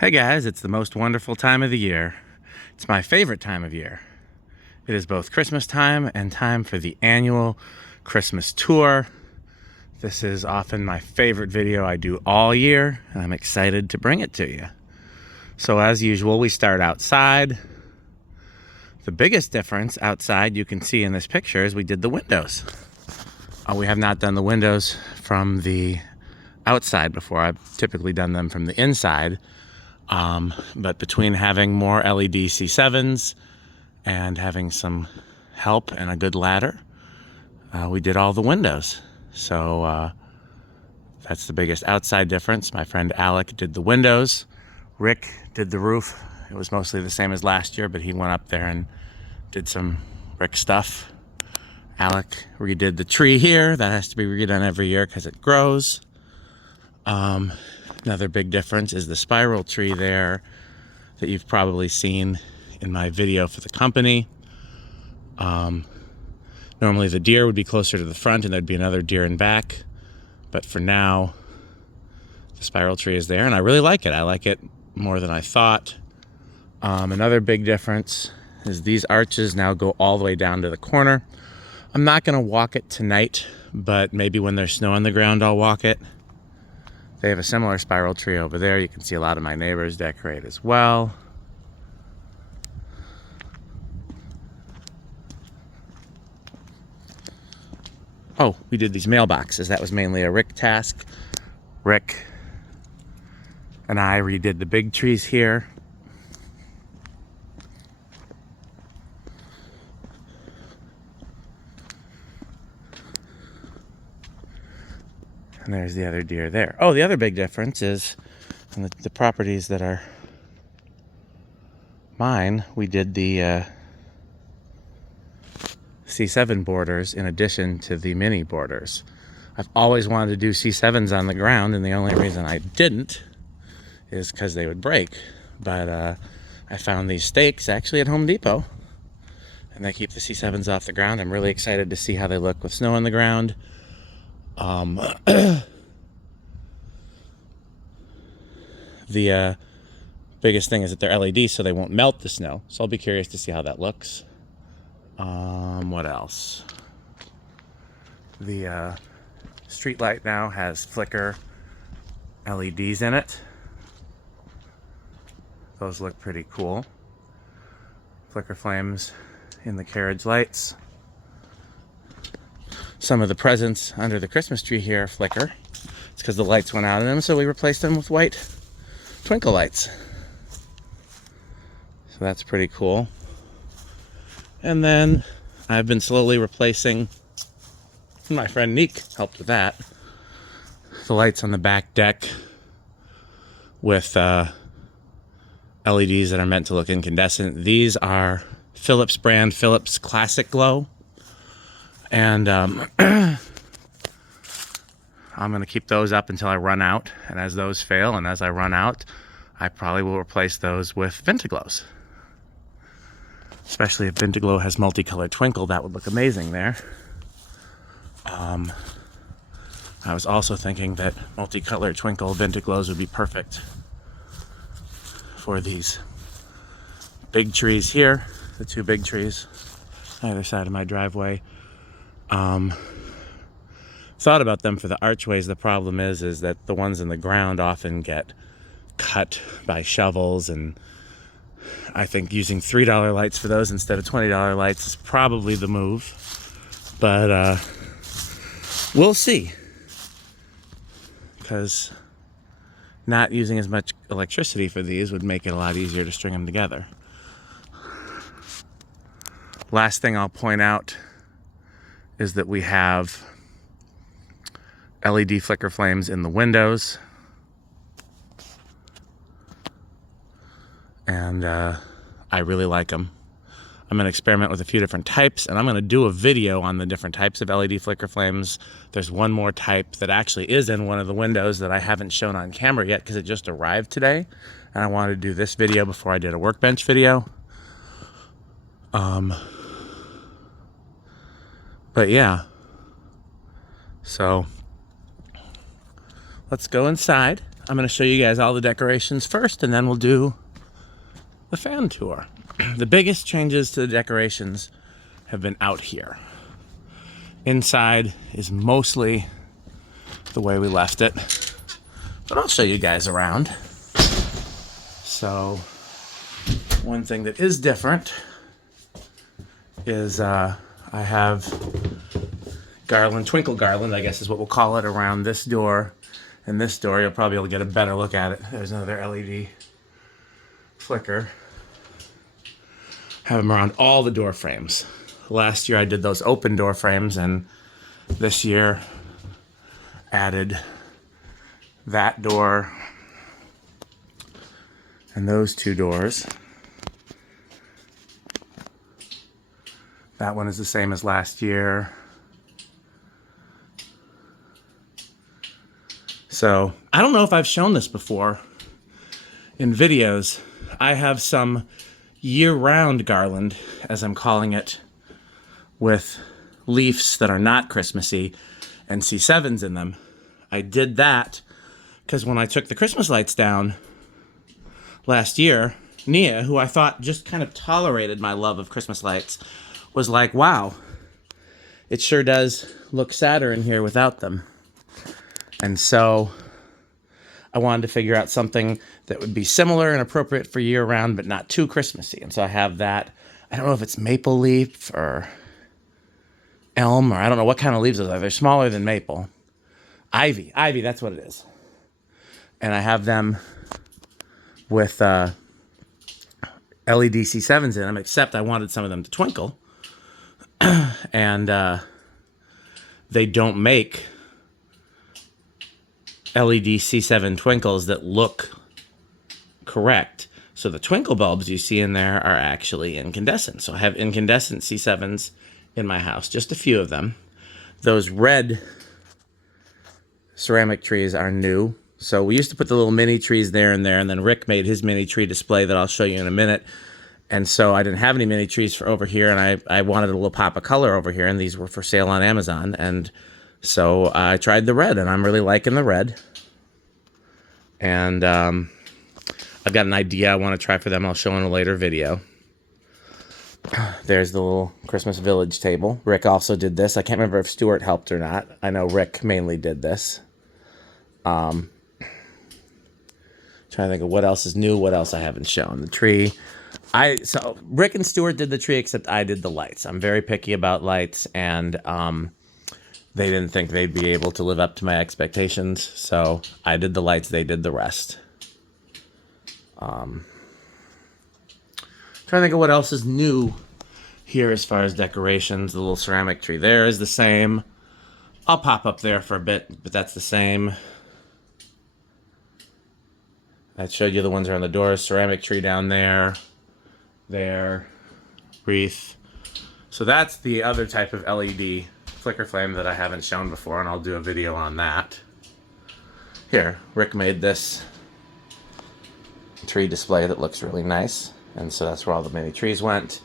Hey guys, it's the most wonderful time of the year. It's my favorite time of year. It is both Christmas time and time for the annual Christmas tour. This is often my favorite video I do all year, and I'm excited to bring it to you. So as usual, we start outside. The biggest difference outside you can see in this picture is we did the windows. We have not done the windows from the outside before. I've typically done them from the inside. But between having more LED C7s and having some help and a good ladder, we did all the windows. So that's the biggest outside difference. My friend Alec did the windows. Rick did the roof. It was mostly the same as last year, but he went up there and did some Rick stuff. Alec redid the tree here. That has to be redone every year because it grows. Another big difference is the spiral tree there that you've probably seen in my video for the company. Normally the deer would be closer to the front and there'd be another deer in back. But for now, the spiral tree is there and I really like it. I like it more than I thought. Another big difference is these arches now go all the way down to the corner. I'm not going to walk it tonight, but maybe when there's snow on the ground, I'll walk it. They have a similar spiral tree over there. You can see a lot of my neighbors decorate as well. Oh, we did these mailboxes. That was mainly a Rick task. Rick and I redid the big trees here. And there's the other deer there. Oh, the other big difference is in the properties that are mine, we did the C7 borders in addition to the mini borders. I've always wanted to do C7s on the ground, and the only reason I didn't is because they would break. But I found these stakes actually at Home Depot, and they keep the C7s off the ground. I'm really excited to see how they look with snow on the ground. The biggest thing is that they're LED, so they won't melt the snow. So I'll be curious to see how that looks. What else? The street light now has flicker LEDs in it. Those look pretty cool. Flicker flames in the carriage lights. Some of the presents under the Christmas tree here flicker. It's because the lights went out in them, so we replaced them with white twinkle lights. So that's pretty cool. And then I've been slowly replacing, my friend Neek helped with that, the lights on the back deck with LEDs that are meant to look incandescent. These are Philips brand, Philips Classic Glow. And I'm going to keep those up until I run out. And as those fail and as I run out, I probably will replace those with Vinteglows. Especially if Vinteglow has multicolored twinkle, that would look amazing there. I was also thinking that multicolored twinkle Vinteglows would be perfect for these big trees here, the two big trees on either side of my driveway. Thought about them for the archways. The problem is that the ones in the ground often get cut by shovels, and I think using $3 lights for those instead of $20 lights is probably the move. But we'll see, because not using as much electricity for these would make it a lot easier to string them together. Last thing I'll point out is that we have LED flicker flames in the windows. And I really like them. I'm going to experiment with a few different types, and I'm going to do a video on the different types of LED flicker flames. There's one more type that actually is in one of the windows that I haven't shown on camera yet because it just arrived today. And I wanted to do this video before I did a workbench video. But yeah. So let's go inside. I'm going to show you guys all the decorations first, and then we'll do the fan tour. The biggest changes to the decorations have been out here. Inside is mostly the way we left it, but I'll show you guys around. So one thing that is different is I have garland, twinkle garland, I guess is what we'll call it, around this door and this door. You'll probably be able to get a better look at it. There's another LED flicker. Have them around all the door frames. Last year I did those open door frames, and this year added that door and those two doors. That one is the same as last year. So I don't know if I've shown this before in videos. I have some year-round garland, as I'm calling it, with leaves that are not Christmassy and C7s in them. I did that because when I took the Christmas lights down last year, Nia, who I thought just kind of tolerated my love of Christmas lights, was like, wow, it sure does look sadder in here without them. And so I wanted to figure out something that would be similar and appropriate for year-round, but not too Christmassy. And so I have that. I don't know if it's maple leaf or elm, or I don't know what kind of leaves those are. They're smaller than maple. Ivy, that's what it is. And I have them with LED C7s in them, except I wanted some of them to twinkle. And they don't make LED C7 twinkles that look correct. So the twinkle bulbs you see in there are actually incandescent. So I have incandescent C7s in my house, just a few of them. Those red ceramic trees are new. So we used to put the little mini trees there, and then Rick made his mini tree display that I'll show you in a minute. And so I didn't have any mini trees for over here, and I wanted a little pop of color over here, and these were for sale on Amazon. And so I tried the red, and I'm really liking the red. And I've got an idea I want to try for them. I'll show in a later video. There's the little Christmas village table. Rick also did this. I can't remember if Stuart helped or not. I know Rick mainly did this. Trying to think of what else is new, what else I haven't shown. The tree. So Rick and Stuart did the tree, except I did the lights. I'm very picky about lights, and they didn't think they'd be able to live up to my expectations. So I did the lights, they did the rest. Trying to think of what else is new here as far as decorations. The little ceramic tree there is the same. I'll pop up there for a bit, but that's the same. I showed you the ones around the doors. Ceramic tree down there. There. Wreath. So that's the other type of LED flicker flame that I haven't shown before, and I'll do a video on that. Here, Rick made this tree display that looks really nice, and so that's where all the mini trees went.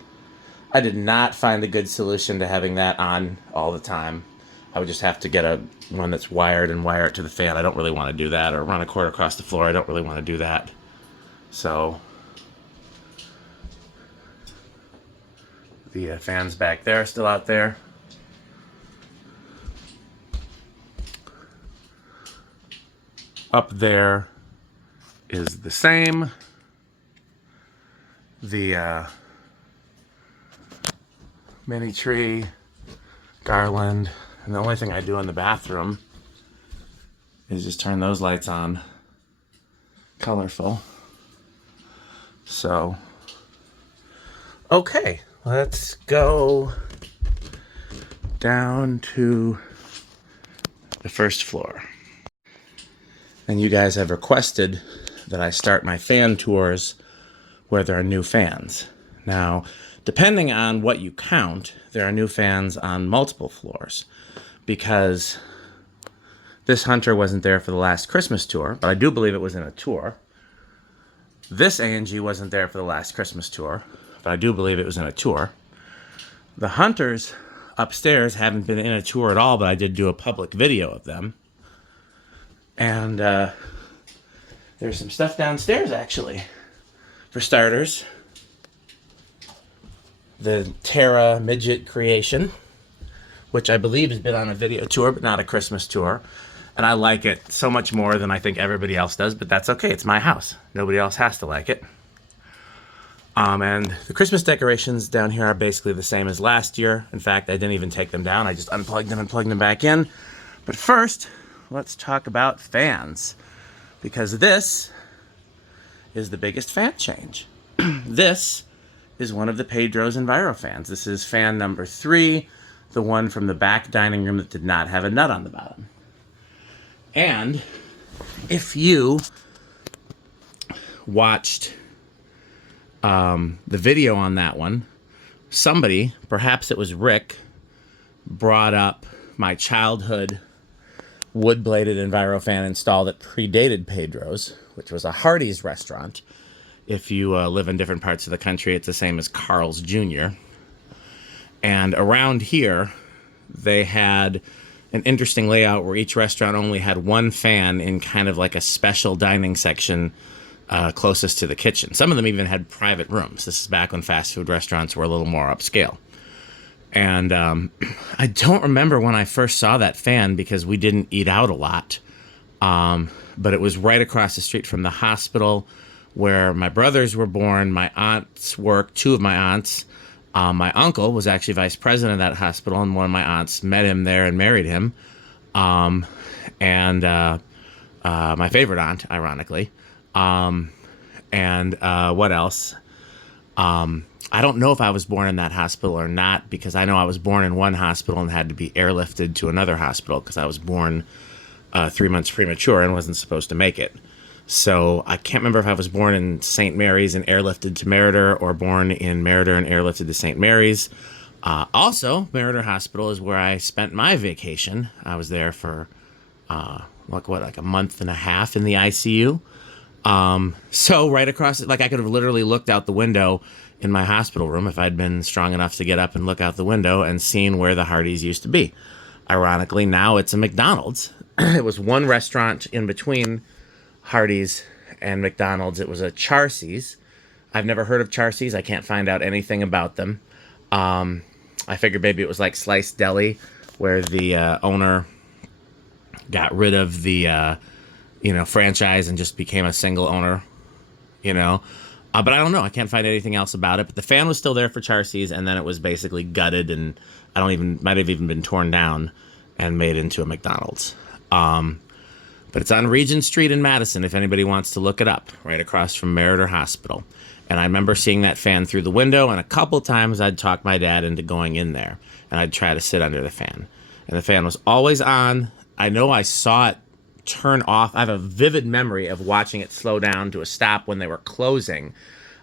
I did not find a good solution to having that on all the time. I would just have to get one that's wired and wire it to the fan. I don't really want to do that, or run a cord across the floor. I don't really want to do that. So the fans back there, still out there. Up there is the same. The mini tree, garland, and the only thing I do in the bathroom is just turn those lights on. Colorful. So, okay, let's go down to the first floor. And you guys have requested that I start my fan tours where there are new fans. Now, depending on what you count, there are new fans on multiple floors, because this Hunter wasn't there for the last Christmas tour, but I do believe it was in a tour. This ANG wasn't there for the last Christmas tour, but I do believe it was in a tour. The Hunters upstairs haven't been in a tour at all, but I did do a public video of them. And There's some stuff downstairs, actually. For starters, the Terra Midget Creation, which I believe has been on a video tour, but not a Christmas tour. And I like it so much more than I think everybody else does, but that's okay. It's my house. Nobody else has to like it. And the Christmas decorations down here are basically the same as last year. In fact, I didn't even take them down. I just unplugged them and plugged them back in. But first, let's talk about fans, because this is the biggest fan change. This is one of the Pedro's Envirofans. This is fan number 3, the one from the back dining room that did not have a nut on the bottom. And if you watched the video on that one, somebody, perhaps it was Rick, brought up my childhood wood-bladed Envirofan install that predated Pedro's, which was a Hardee's restaurant. If you live in different parts of the country, it's the same as Carl's Jr. And around here, they had an interesting layout where each restaurant only had one fan in kind of like a special dining section closest to the kitchen. Some of them even had private rooms. This is back when fast food restaurants were a little more upscale. And I don't remember when I first saw that fan because we didn't eat out a lot. But it was right across the street from the hospital where my brothers were born. My aunts worked, 2 of my aunts. My uncle was actually vice president of that hospital, and one of my aunts met him there and married him. My favorite aunt, ironically. What else? I don't know if I was born in that hospital or not, because I know I was born in one hospital and had to be airlifted to another hospital because I was born 3 months premature and wasn't supposed to make it. So I can't remember if I was born in St. Mary's and airlifted to Meriter, or born in Meriter and airlifted to St. Mary's. Also, Meriter Hospital is where I spent my vacation. I was there for like a month and a half in the ICU. So right across, like I could have literally looked out the window in my hospital room if I'd been strong enough to get up and look out the window and seen where the Hardee's used to be. Ironically, now it's a McDonald's. It was one restaurant in between Hardee's and McDonald's. It was a Charcy's. I've never heard of Charcy's. I can't find out anything about them. I figured maybe it was like Slice Deli, where the owner got rid of the franchise and just became a single owner, but I don't know. I can't find anything else about it. But the fan was still there for Charcy's, and then it was basically gutted, and might have even been torn down and made into a McDonald's. But it's on Regent Street in Madison, if anybody wants to look it up, right across from Meriter Hospital. And I remember seeing that fan through the window, and a couple times I'd talk my dad into going in there, and I'd try to sit under the fan. And the fan was always on. I know I saw it turn off. I have a vivid memory of watching it slow down to a stop when they were closing.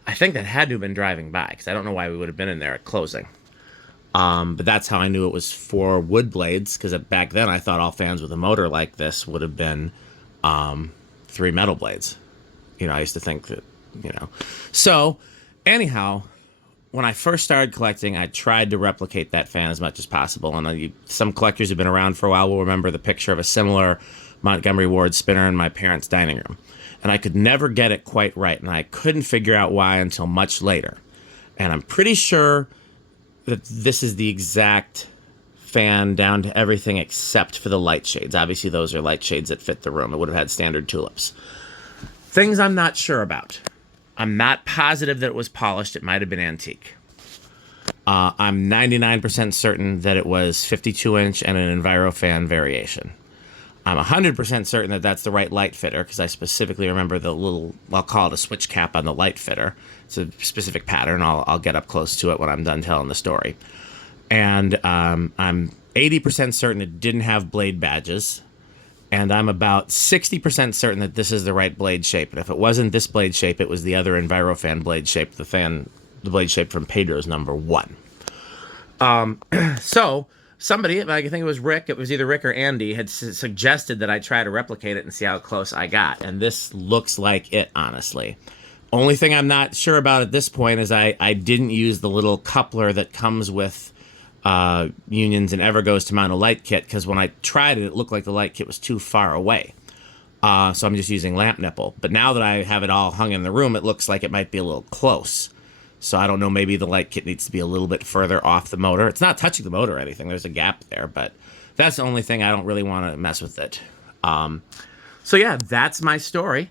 I think that had to have been driving by, because I don't know why we would have been in there at closing. But that's how I knew it was for wood blades, because back then I thought all fans with a motor like this would have been 3 metal blades. I used to think that, So, anyhow, when I first started collecting, I tried to replicate that fan as much as possible. And some collectors who've been around for a while will remember the picture of a similar Montgomery Ward spinner in my parents' dining room. And I could never get it quite right, and I couldn't figure out why until much later. And I'm pretty sure that this is the exact fan down to everything except for the light shades. Obviously, those are light shades that fit the room. It would have had standard tulips. Things I'm not sure about. I'm not positive that it was polished. It might have been antique. I'm 99% certain that it was 52-inch and an Envirofan variation. I'm 100% certain that that's the right light fitter, because I specifically remember the little, I'll call it a switch cap on the light fitter. It's a specific pattern. I'll get up close to it when I'm done telling the story. And I'm 80% certain it didn't have blade badges. And I'm about 60% certain that this is the right blade shape. And if it wasn't this blade shape, it was the other Envirofan blade shape, the blade shape from Pedro's number 1. So somebody, I think it was Rick, it was either Rick or Andy, had suggested that I try to replicate it and see how close I got. And this looks like it, honestly. Only thing I'm not sure about at this point is I didn't use the little coupler that comes with Unions and Evergo's to mount a light kit, because when I tried it, it looked like the light kit was too far away. So I'm just using lamp nipple. But now that I have it all hung in the room, it looks like it might be a little close. So I don't know, maybe the light kit needs to be a little bit further off the motor. It's not touching the motor or anything. There's a gap there, but that's the only thing. I don't really want to mess with it. So yeah, that's my story.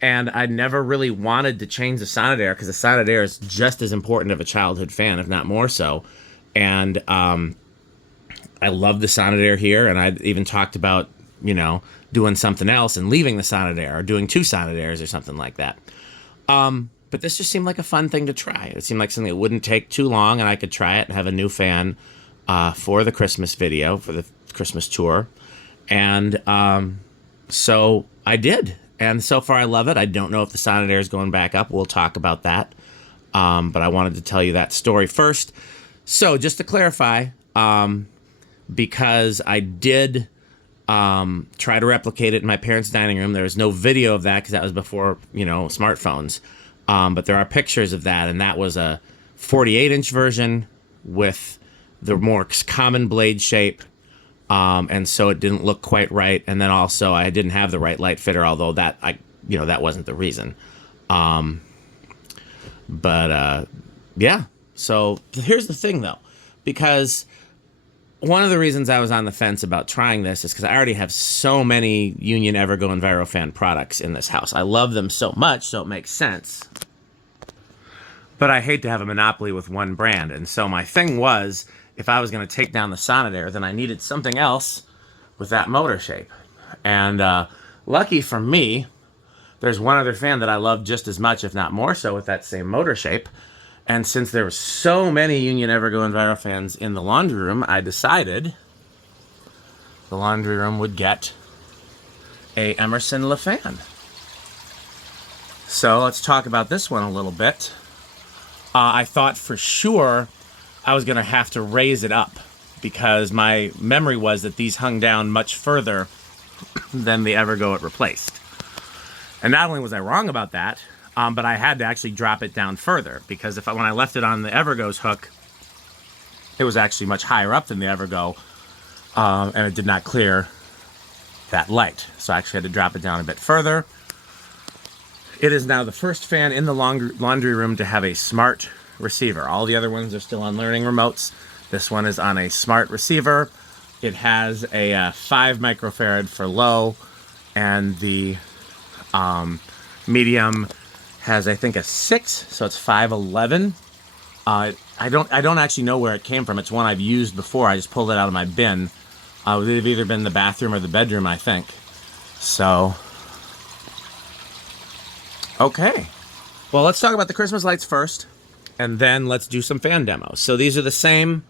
And I never really wanted to change the Sonidaire because the Sonidaire is just as important of a childhood fan, if not more so. And I love the Sonidaire here, and I even talked about, you know, doing something else and leaving the Sonidaire or doing 2 Sonidaires or something like that. But this just seemed like a fun thing to try. It seemed like something that wouldn't take too long, and I could try it and have a new fan for the Christmas video, for the Christmas tour. And so I did. And so far I love it. I don't know if the Sonidaire is going back up. We'll talk about that. But I wanted to tell you that story first. So just to clarify, because I did try to replicate it in my parents' dining room. There was no video of that because that was before, you know, smartphones. But there are pictures of that, and that was a 48-inch version with the more common blade shape. And so it didn't look quite right. And then also I didn't have the right light fitter, although that that wasn't the reason. Yeah. So here's the thing though, because one of the reasons I was on the fence about trying this is because I already have so many Union Evergo Envirofan products in this house. I love them so much, so it makes sense. But I hate to have a monopoly with one brand. And so my thing was, if I was going to take down the Sonidaire, then I needed something else with that motor shape. And lucky for me, there's one other fan that I love just as much, if not more so, with that same motor shape. And since there were so many Union Evergo Envirofans in the laundry room, I decided the laundry room would get a Emerson LeFan. So let's talk about this one a little bit. I thought for sure I was going to have to raise it up because my memory was that these hung down much further than the Evergo it replaced. And not only was I wrong about that, but I had to actually drop it down further because when I left it on the Evergo's hook, it was actually much higher up than the Evergo, and it did not clear that light. So I actually had to drop it down a bit further. It is now the first fan in the laundry room to have a smart receiver. All the other ones are still on learning remotes. This one is on a smart receiver. It has a 5 microfarad for low, and the medium has, I think, a 6, so it's 511. I don't actually know where it came from. It's one I've used before. I just pulled it out of my bin. It would have either been the bathroom or the bedroom, I think. So, okay. Well, let's talk about the Christmas lights first, and then let's do some fan demos. So these are the same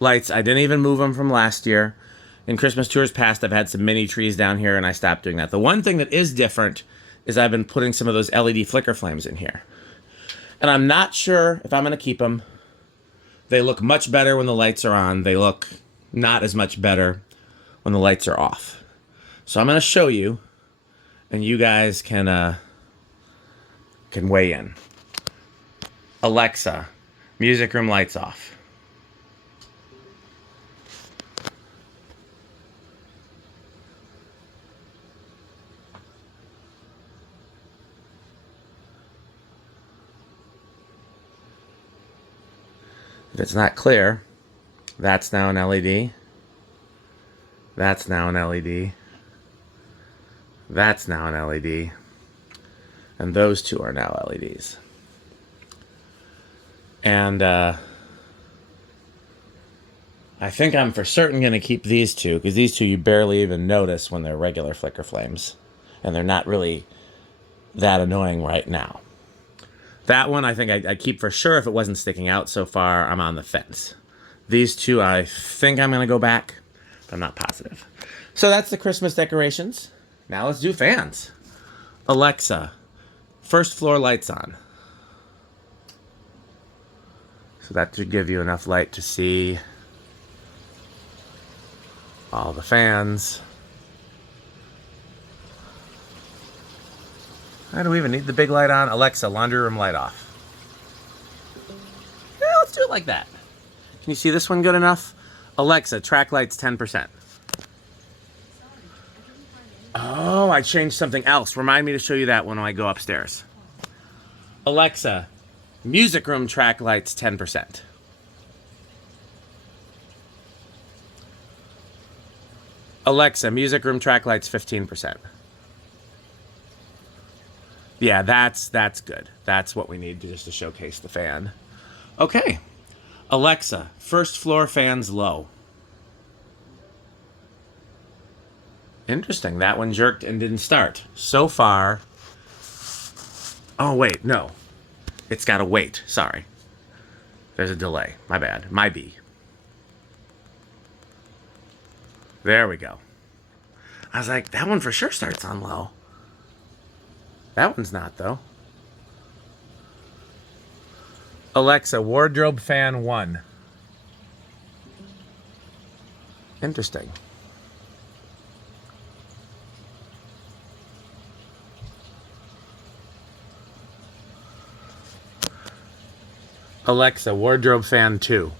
lights. I didn't even move them from last year. In Christmas tours past, I've had some mini trees down here, and I stopped doing that. The one thing that is different is I've been putting some of those LED flicker flames in here. And I'm not sure if I'm going to keep them. They look much better when the lights are on. They look not as much better when the lights are off. So I'm going to show you, and you guys can weigh in. Alexa, music room lights off. If it's not clear, that's now an LED. That's now an LED. That's now an LED. And those two are now LEDs. And I think I'm for certain going to keep these two, because these two you barely even notice when they're regular flicker flames. And they're not really that annoying right now. That one I think I'd keep for sure if it wasn't sticking out. So far, I'm on the fence. These two, I think I'm going to go back, but I'm not positive. So that's the Christmas decorations. Now let's do fans. Alexa, first floor lights on. So that should give you enough light to see all the fans. Why do we even need the big light on? Alexa, laundry room light off. Yeah, let's do it like that. Can you see this one good enough? Alexa, track lights 10%. Oh, I changed something else. Remind me to show you that when I go upstairs. Alexa, music room track lights 10%. Alexa, music room track lights 15%. Yeah, that's good. That's what we need just to showcase the fan. Okay. Alexa, first floor fans low. Interesting. That one jerked and didn't start. So far. Oh, wait. No. It's got to wait. Sorry. There's a delay. My bad. My B. There we go. I was like, that one for sure starts on low. That one's not, though. Alexa, wardrobe fan 1. Interesting. Alexa, wardrobe fan 2.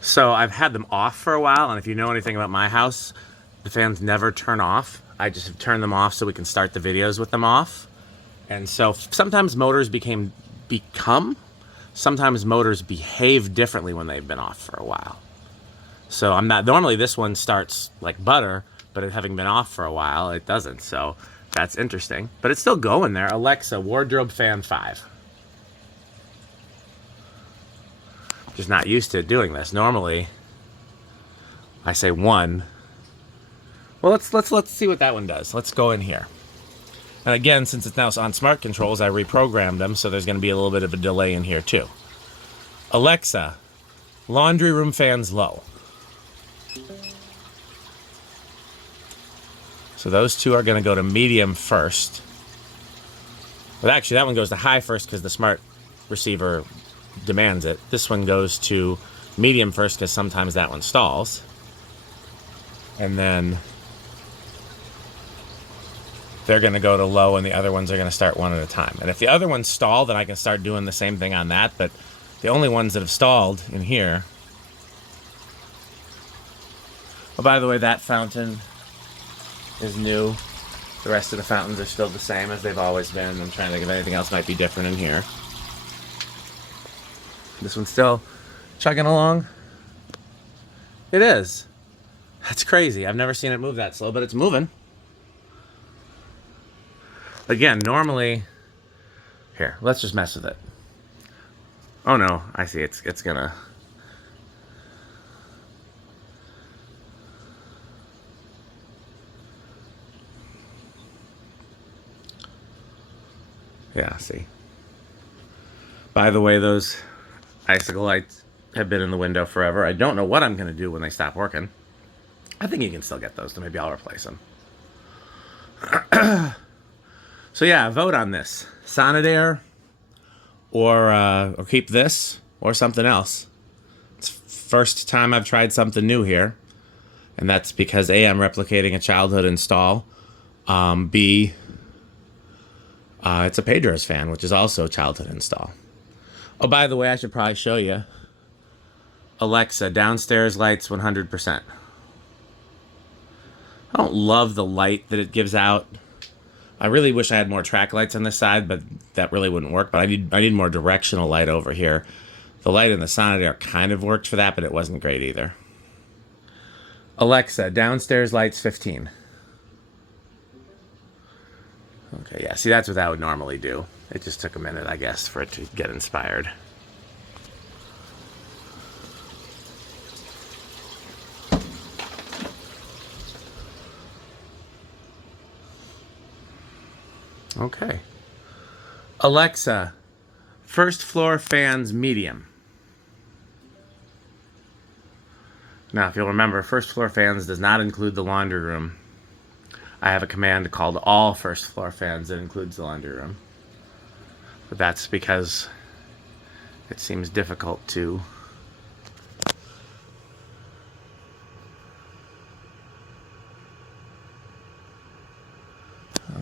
So I've had them off for a while, and if you know anything about my house, the fans never turn off. I just have turned them off so we can start the videos with them off. And so sometimes motors sometimes motors behave differently when they've been off for a while. So normally this one starts like butter, but it having been off for a while, it doesn't. So that's interesting, but it's still going there. Alexa, wardrobe fan 5. Just not used to doing this. Normally I say 1. Well, let's see what that one does. Let's go in here. And again, since it's now on smart controls, I reprogrammed them, so there's going to be a little bit of a delay in here too. Alexa, laundry room fans low. So those two are going to go to medium first. But actually, that one goes to high first because the smart receiver demands it. This one goes to medium first because sometimes that one stalls. And then they're going to go to low, and the other ones are going to start one at a time. And if the other ones stall, then I can start doing the same thing on that. But the only ones that have stalled in here... Oh, by the way, that fountain is new. The rest of the fountains are still the same as they've always been. I'm trying to think if anything else might be different in here. This one's still chugging along. It is. That's crazy. I've never seen it move that slow, but it's moving. Again, normally... Here, let's just mess with it. Oh no, I see. It's gonna... Yeah, see. By the way, those icicle lights have been in the window forever. I don't know what I'm going to do when they stop working. I think you can still get those, so maybe I'll replace them. So yeah, vote on this. Sonidair, or keep this, or something else. It's first time I've tried something new here. And that's because A, I'm replicating a childhood install. B, it's a Pedro's fan, which is also a childhood install. Oh, by the way, I should probably show you. Alexa, downstairs lights 100%. I don't love the light that it gives out. I really wish I had more track lights on this side, but that really wouldn't work. But I need more directional light over here. The light in the Sonidair kind of worked for that, but it wasn't great either. Alexa, downstairs lights 15. Okay, yeah, see, that's what that would normally do. It just took a minute, I guess, for it to get inspired. Okay. Alexa, first floor fans medium. Now, if you'll remember, first floor fans does not include the laundry room. I have a command called all first floor fans that includes the laundry room. But that's because it seems difficult to...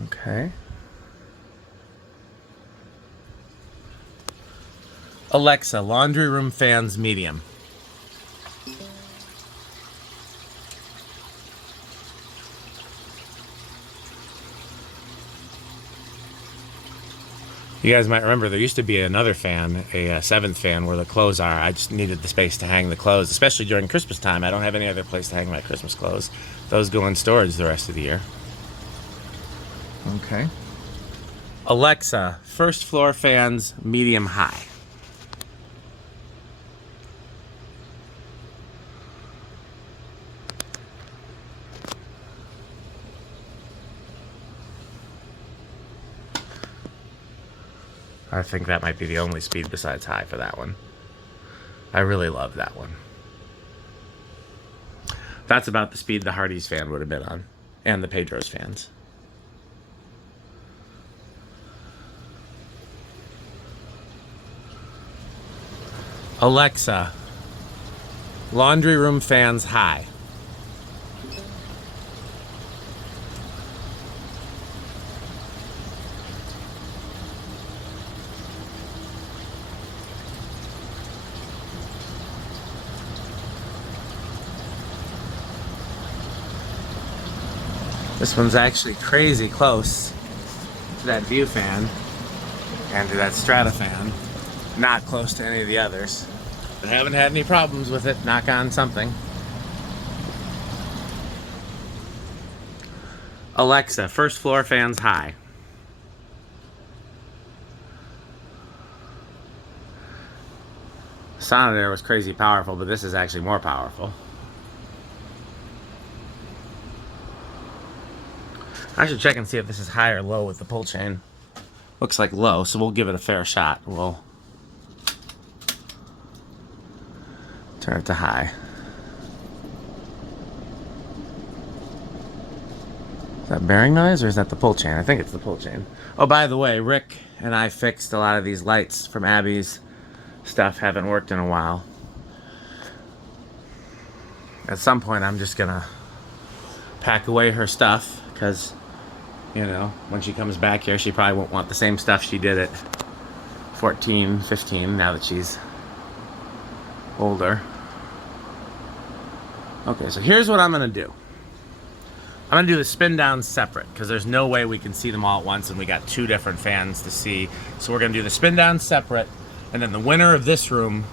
Okay. Alexa, laundry room fans medium. You guys might remember there used to be another fan, a seventh fan, where the clothes are. I just needed the space to hang the clothes, especially during Christmas time. I don't have any other place to hang my Christmas clothes. Those go in storage the rest of the year. Okay. Alexa, first floor fans, medium high. I think that might be the only speed besides high for that one. I really love that one. That's about the speed the Hardy's fan would have been on, and the Pedro's fans. Alexa, laundry room fans high. This one's actually crazy close to that view fan and to that Strato-Fan. Not close to any of the others. I haven't had any problems with it, knock on something. Alexa, first floor fans high. Sound there was crazy powerful, but this is actually more powerful. I should check and see if this is high or low with the pull chain. Looks like low, so we'll give it a fair shot. We'll turn it to high. Is that bearing noise or is that the pull chain? I think it's the pull chain. Oh, by the way, Rick and I fixed a lot of these lights from Abby's stuff. Haven't worked in a while. At some point, I'm just gonna pack away her stuff because, you know, when she comes back here, she probably won't want the same stuff she did at 14, 15, now that she's older. Okay, so here's what I'm gonna do. I'm gonna do the spin down separate because there's no way we can see them all at once and we got two different fans to see. So we're gonna do the spin down separate, and then the winner of this room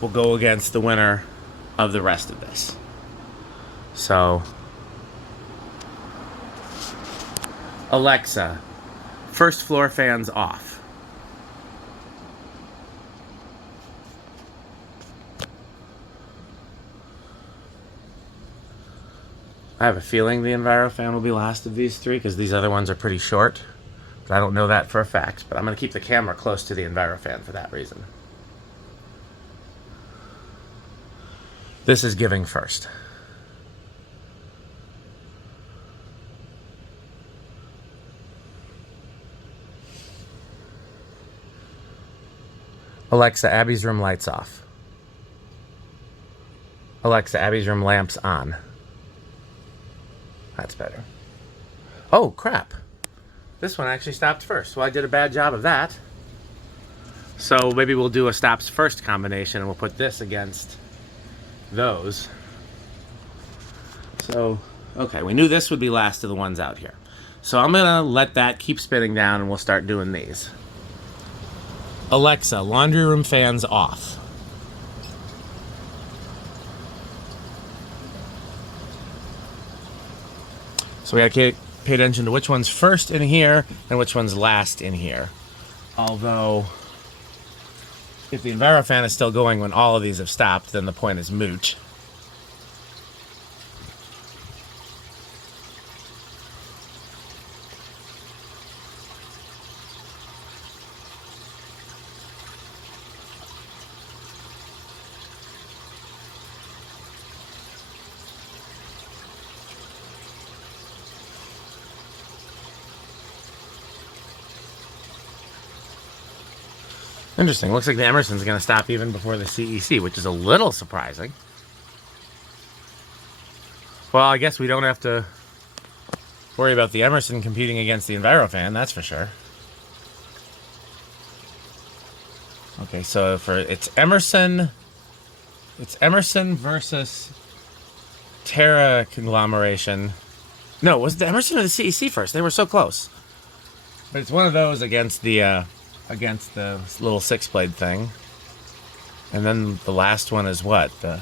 will go against the winner of the rest of this. So, Alexa, first floor fans off. I have a feeling the Envirofan will be last of these three because these other ones are pretty short. But I don't know that for a fact. But I'm going to keep the camera close to the Envirofan for that reason. This is giving first. Alexa, Abby's room lights off. Alexa, Abby's room lamps on. That's better. Oh, crap. This one actually stopped first. Well, I did a bad job of that. So maybe we'll do a stops first combination and we'll put this against those. So, okay, we knew this would be last of the ones out here. So I'm gonna let that keep spinning down and we'll start doing these. Alexa, laundry room fans off. So we gotta pay attention to which one's first in here and which one's last in here. Although, if the Envirofan is still going when all of these have stopped, then the point is moot. Interesting. Looks like the Emerson's going to stop even before the CEC, which is a little surprising. Well, I guess we don't have to worry about the Emerson competing against the Envirofan, that's for sure. Okay, so for it's Emerson versus Terra conglomeration. No, was the Emerson or the CEC first? They were so close. But it's one of those against the against the little 6-blade thing. And then the last one is what? The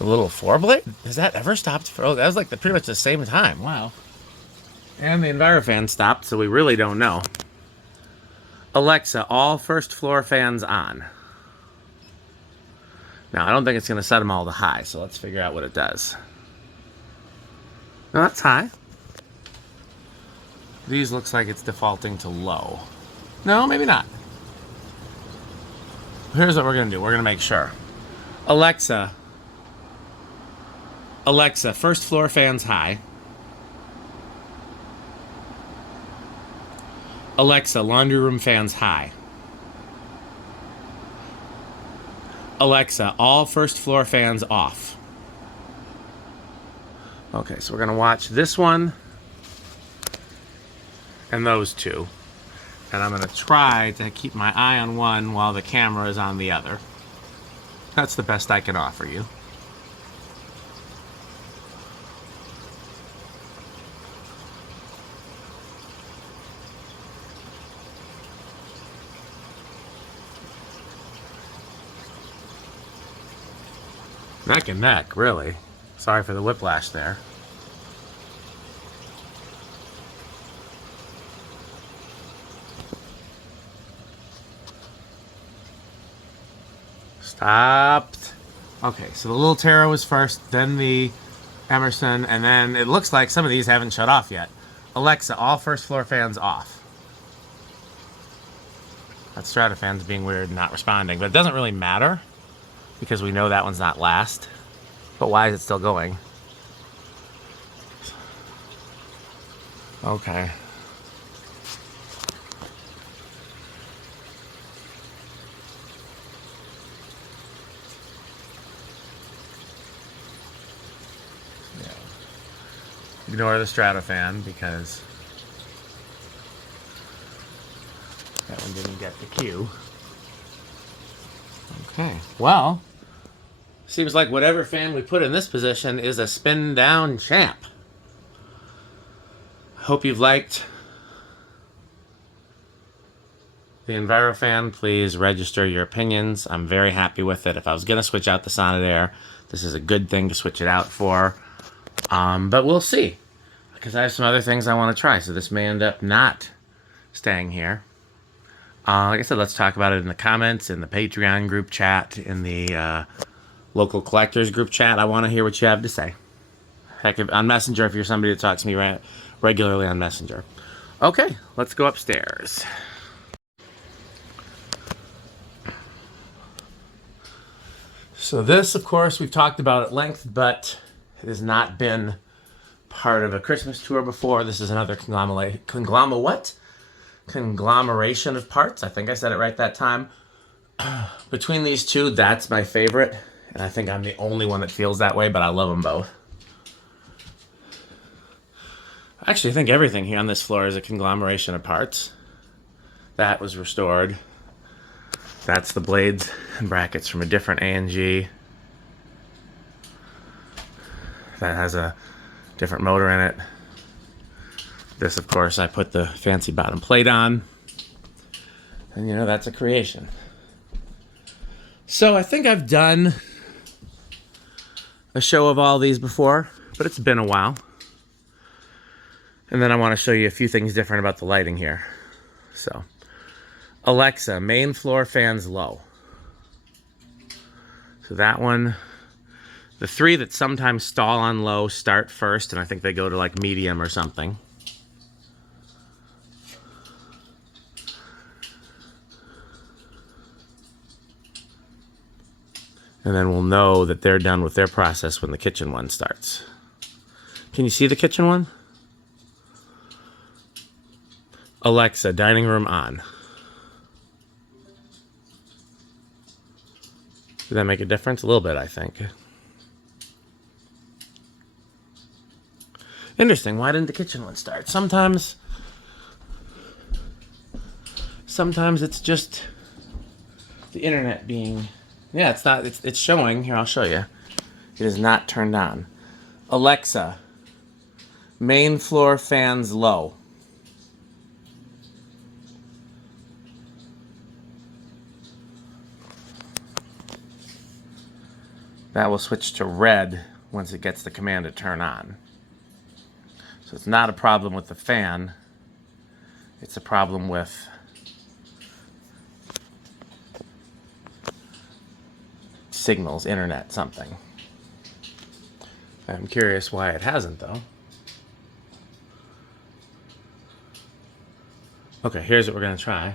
little 4-blade? Has that ever stopped? Oh, that was like pretty much the same time. Wow. And the Envirofan stopped, so we really don't know. Alexa, all first floor fans on. Now, I don't think it's going to set them all to high, so let's figure out what it does. No, that's high. These looks like it's defaulting to low. No, maybe not. Here's what we're going to do. We're going to make sure. Alexa, first floor fans high. Alexa, laundry room fans high. Alexa, all first floor fans off. Okay, so we're going to watch this one and those two. And I'm going to try to keep my eye on one while the camera is on the other. That's the best I can offer you. Neck and neck, really. Sorry for the whiplash there. Stopped. Okay, so the little Taro was first, then the Emerson, and then it looks like some of these haven't shut off yet. Alexa, all first floor fans off. That Strato-Fan's being weird and not responding, but it doesn't really matter because we know that one's not last. But why is it still going? Okay. Yeah. Ignore the Strato-Fan because that one didn't get the cue. Okay, well, seems like whatever fan we put in this position is a spin down champ. Hope you've liked the Envirofan. Please register your opinions. I'm very happy with it. If I was going to switch out the Sonidaire, this is a good thing to switch it out for. But we'll see, because I have some other things I want to try. So this may end up not staying here. Like I said, let's talk about it in the comments, in the Patreon group chat, in the local collectors group chat. I want to hear what you have to say. Heck, on Messenger, if you're somebody that talks to me regularly on Messenger. Okay, let's go upstairs. So this, of course, we've talked about at length, but it has not been part of a Christmas tour before. This is another conglomeration of parts. I think I said it right that time. Between these two, that's my favorite. And I think I'm the only one that feels that way, but I love them both. Actually, I think everything here on this floor is a conglomeration of parts. That was restored. That's the blades and brackets from a different A&G. That has a different motor in it. This, of course, I put the fancy bottom plate on. And, you know, that's a creation. So I think I've done a show of all these before, but it's been a while. And then I want to show you a few things different about the lighting here. So, Alexa, main floor fans low. So that one, the three that sometimes stall on low start first, and I think they go to like medium or something. And then we'll know that they're done with their process when the kitchen one starts. Can you see the kitchen one? Alexa, dining room on. Did that make a difference? A little bit, I think. Interesting. Why didn't the kitchen one start? Sometimes it's just the internet being... Yeah, it's not. It's showing. Here, I'll show you. It is not turned on. Alexa, Main floor fans low. That will switch to red once it gets the command to turn on. So it's not a problem with the fan. It's a problem with signals, internet, something. I'm curious why it hasn't, though. Okay, here's what we're going to try.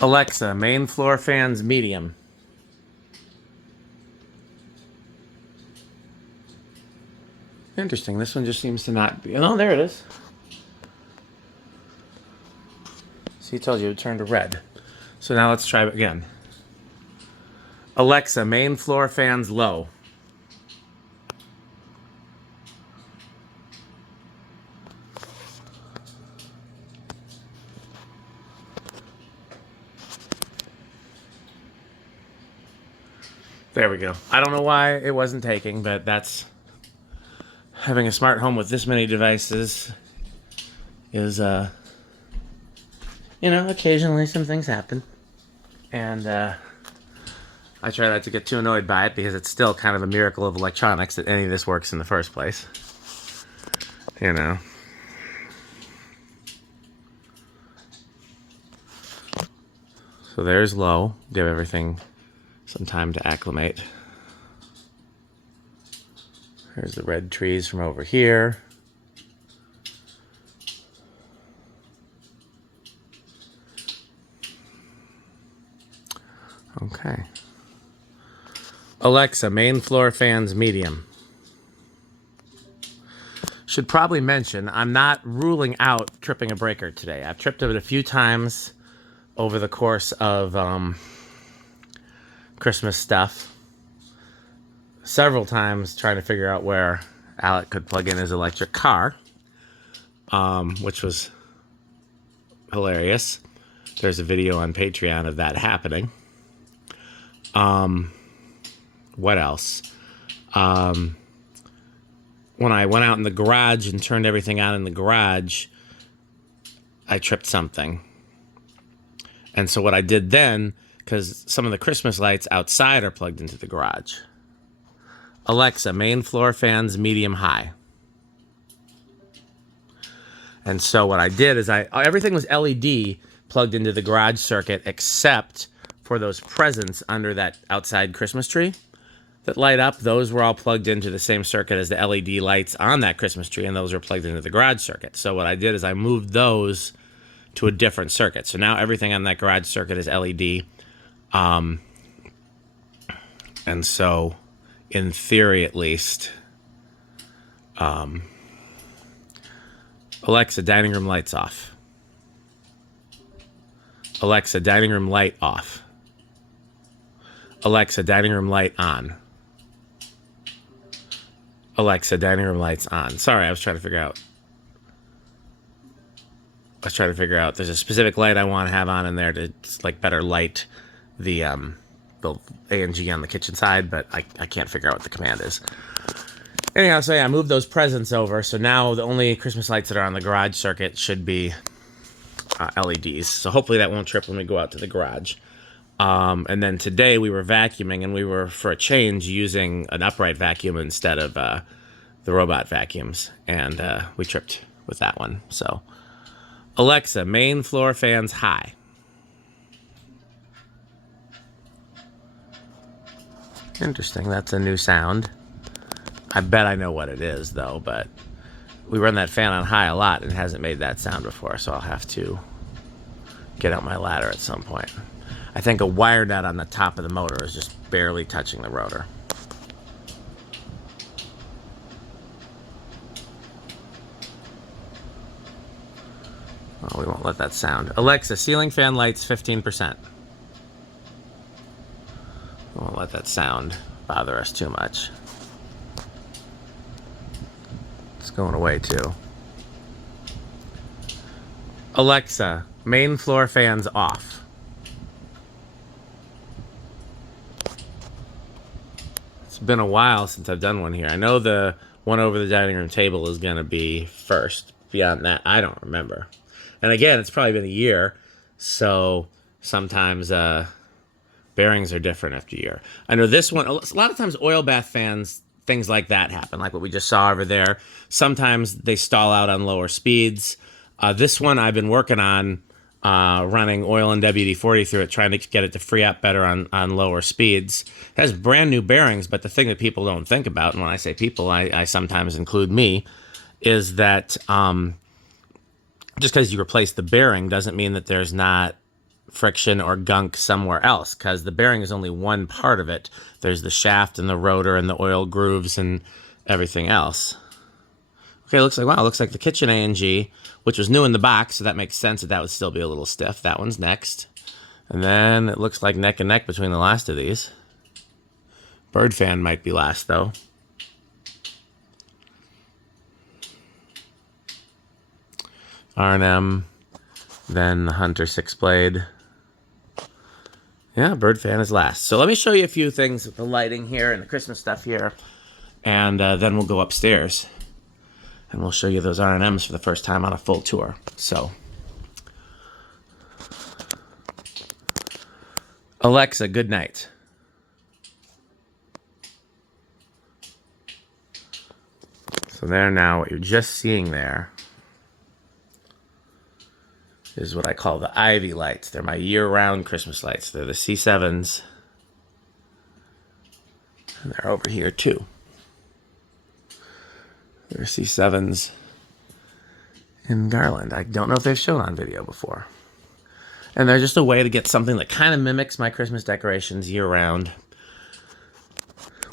Alexa, main floor fans medium. Interesting, this one just seems to not be... Oh, there it is. See, I told you it turned to red. So now let's try it again. Alexa, main floor fans low. There we go. I don't know why it wasn't taking, but that's... Having a smart home with this many devices is, you know, occasionally some things happen. And I try not to get too annoyed by it because it's still kind of a miracle of electronics that any of this works in the first place. You know. So there's low. Give everything some time to acclimate. There's the red trees from over here. Okay. Alexa, main floor fans medium. Should probably mention, I'm not ruling out tripping a breaker today. I've tripped it a few times over the course of Christmas stuff. Several times trying to figure out where Alec could plug in his electric car, which was hilarious. There's a video on Patreon of that happening. What else? When I went out in the garage and turned everything on in the garage, I tripped something. And so what I did then, because some of the Christmas lights outside are plugged into the garage. Alexa, main floor fans medium high. And so what I did is everything was LED plugged into the garage circuit except for those presents under that outside Christmas tree that light up. Those were all plugged into the same circuit as the LED lights on that Christmas tree, and those were plugged into the garage circuit. So what I did is I moved those to a different circuit. So now everything on that garage circuit is LED. And so, in theory at least, Alexa, dining room lights off. Alexa, dining room light off. Alexa, dining room light on. Alexa, dining room lights on. Sorry, I was trying to figure out. There's a specific light I want to have on in there to like better light the A&G on the kitchen side, but I can't figure out what the command is. Anyhow, so yeah, I moved those presents over, so now the only Christmas lights that are on the garage circuit should be LEDs. So hopefully that won't trip when we go out to the garage. And then today we were vacuuming, and we were, for a change, using an upright vacuum instead of the robot vacuums, and we tripped with that one. So, Alexa, main floor fans high. Interesting, that's a new sound. I bet I know what it is, though, but we run that fan on high a lot, and it hasn't made that sound before, so I'll have to get out my ladder at some point. I think a wire nut on the top of the motor is just barely touching the rotor. Well, we won't let that sound. Alexa, ceiling fan lights 15%. We won't let that sound bother us too much. It's going away too. Alexa, main floor fans off. It's been a while since I've done one here. I know the one over the dining room table is going to be first. Beyond that, I don't remember. And again, it's probably been a year, so sometimes bearings are different after a year. I know this one, a lot of times oil bath fans, things like that happen, like what we just saw over there. Sometimes they stall out on lower speeds. This one I've been working on running oil and WD-40 through it, trying to get it to free up better on lower speeds. It has brand new bearings, but the thing that people don't think about, and when I say people, I sometimes include me, is that just because you replace the bearing doesn't mean that there's not friction or gunk somewhere else, because the bearing is only one part of it. There's the shaft and the rotor and the oil grooves and everything else. Okay, looks like the kitchen A&G, which was new in the box, so that makes sense that would still be a little stiff. That one's next. And then it looks like neck and neck between the last of these. Bird fan might be last, though. R&M, then the Hunter 6-blade. Yeah, bird fan is last. So let me show you a few things with the lighting here and the Christmas stuff here, and then we'll go upstairs and we'll show you those R&Ms for the first time on a full tour. So, Alexa, good night. So there now, what you're just seeing there is what I call the Ivy lights. They're my year-round Christmas lights. They're the C7s. And they're over here too. They're C7s in garland. I don't know if they've shown on video before. And they're just a way to get something that kind of mimics my Christmas decorations year-round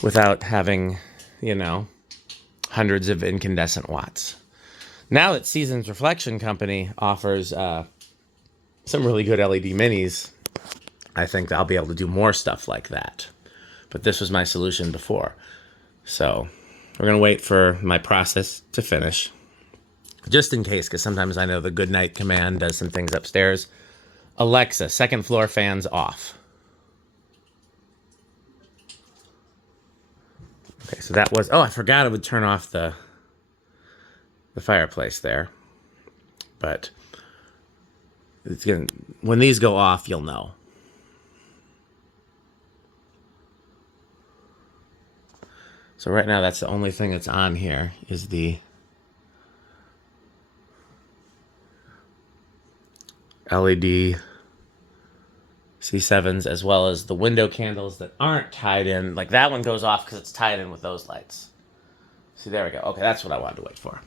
without having, you know, hundreds of incandescent watts. Now that Seasons Reflection Company offers some really good LED minis, I think I'll be able to do more stuff like that. But this was my solution before. So we're going to wait for my process to finish. Just in case, because sometimes I know the good night command does some things upstairs. Alexa, second floor fans off. Okay, so that was... Oh, I forgot it would turn off the fireplace there. But it's gonna, when these go off, you'll know. So right now, that's the only thing that's on here is the LED C7s, as well as the window candles that aren't tied in. Like that one goes off because it's tied in with those lights. See, there we go. Okay, that's what I wanted to wait for.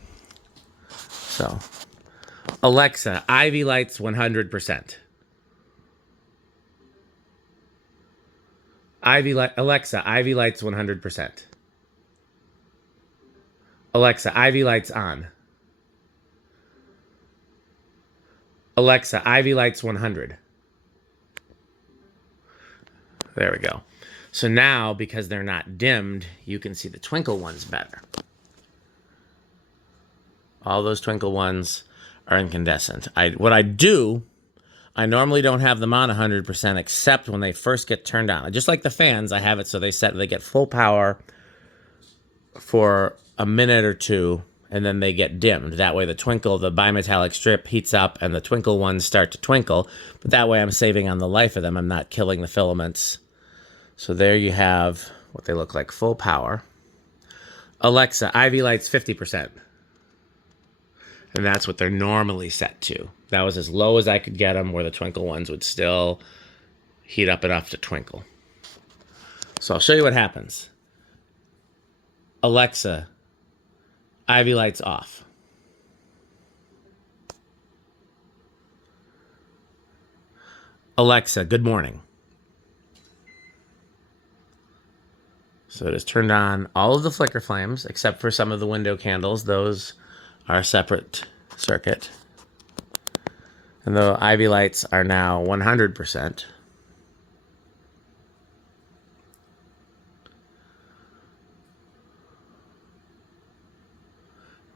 So, Alexa, Ivy lights 100%. Alexa, Ivy lights 100%. Alexa, Ivy lights on. Alexa, Ivy lights 100. There we go. So now, because they're not dimmed, you can see the twinkle ones better. All those twinkle ones are incandescent. What I do, I normally don't have them on 100% except when they first get turned on. Just like the fans, I have it so they get full power for a minute or two, and then they get dimmed. That way the bimetallic strip heats up and the twinkle ones start to twinkle. But that way I'm saving on the life of them. I'm not killing the filaments. So there you have what they look like, full power. Alexa, Ivy lights 50%. And that's what they're normally set to. That was as low as I could get them, where the twinkle ones would still heat up enough to twinkle. So I'll show you what happens. Alexa, Ivy lights off. Alexa, good morning. So it has turned on all of the flicker flames, except for some of the window candles. Those are a separate circuit. And the Ivy lights are now 100%.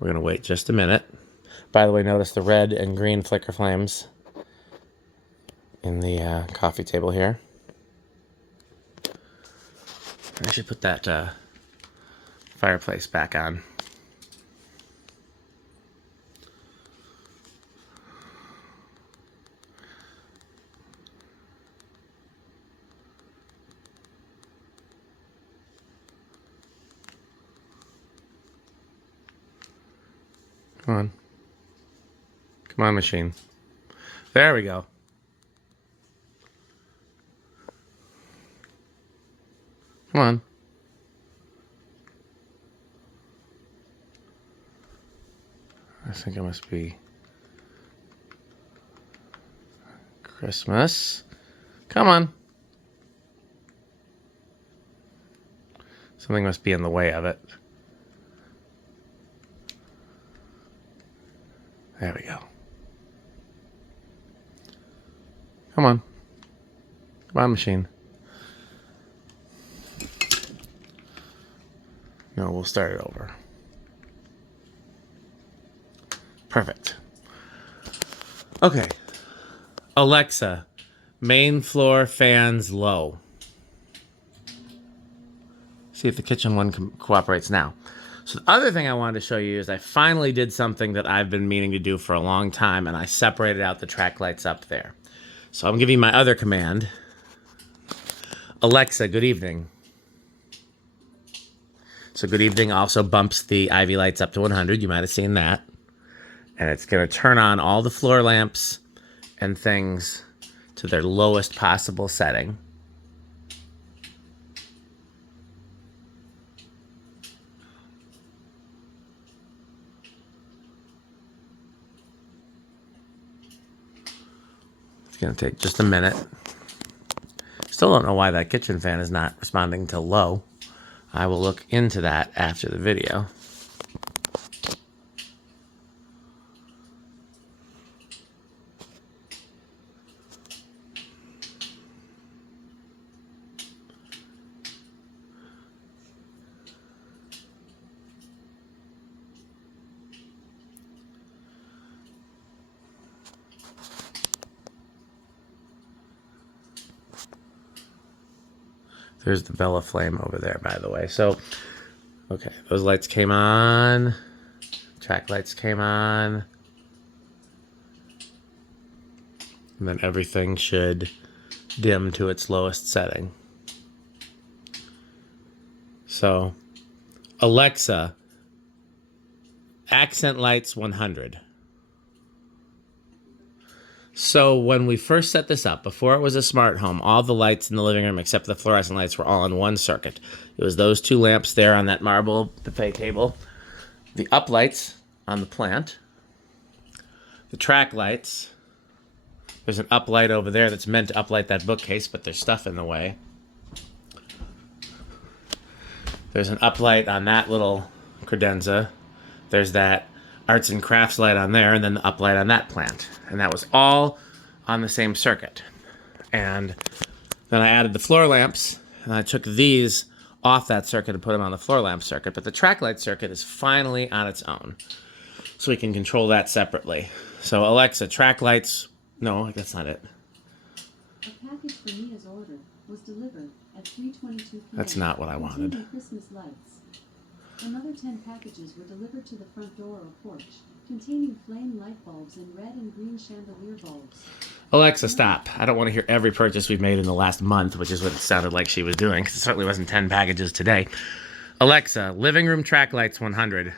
We're going to wait just a minute. By the way, notice the red and green flicker flames in the coffee table here. I should put that fireplace back on. Come on. Come on, machine. There we go. Come on. I think it must be Christmas. Come on. Something must be in the way of it. There we go. Come on. Come on, machine. No, we'll start it over. Perfect. Okay. Alexa, main floor fans low. See if the kitchen one cooperates now. So the other thing I wanted to show you is I finally did something that I've been meaning to do for a long time, and I separated out the track lights up there. So I'm giving you my other command. Alexa, good evening. So good evening also bumps the Ivy lights up to 100. You might have seen that. And it's going to turn on all the floor lamps and things to their lowest possible setting. It's going to take just a minute. Still don't know why that kitchen fan is not responding to low. I will look into that after the video. There's the Bella Flame over there, by the way. So, okay, those lights came on. Track lights came on. And then everything should dim to its lowest setting. So, Alexa, accent lights 100. So when we first set this up, before it was a smart home, all the lights in the living room except the fluorescent lights were all on one circuit. It was those two lamps there on that marble buffet table, the up lights on the plant, the track lights. There's an up light over there that's meant to uplight that bookcase, but there's stuff in the way. There's an up light on that little credenza. There's that arts and crafts light on there, and then the up light on that plant. And that was all on the same circuit. And then I added the floor lamps, and I took these off that circuit and put them on the floor lamp circuit. But the track light circuit is finally on its own. So we can control that separately. So Alexa, track lights. No, that's not it. A package for Mia's order was delivered at 3:22 p.m. That's not what I wanted. Christmas lights. Another 10 packages were delivered to the front door or porch, containing flame light bulbs and red and green chandelier bulbs. Alexa, stop. I don't want to hear every purchase we've made in the last month, which is what it sounded like she was doing, because it certainly wasn't 10 packages today. Alexa, living room track lights 100.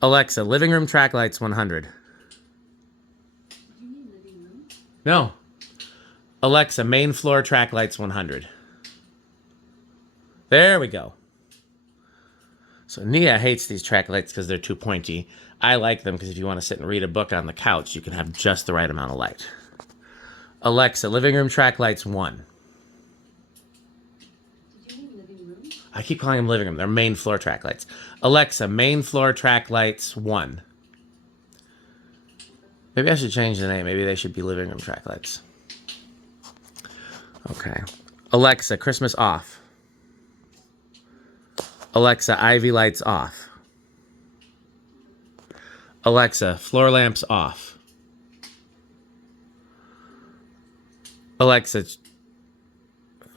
Alexa, living room track lights 100. Did you mean living room? No. Alexa, main floor track lights 100. There we go. So Nia hates these track lights because they're too pointy. I like them because if you want to sit and read a book on the couch, you can have just the right amount of light. Alexa, living room track lights 1. Did you mean living room? I keep calling them living room. They're main floor track lights. Alexa, main floor track lights 1. Maybe I should change the name. Maybe they should be living room track lights. Okay. Alexa, Christmas off. Alexa, Ivy lights off. Alexa, floor lamps off. Alexa, is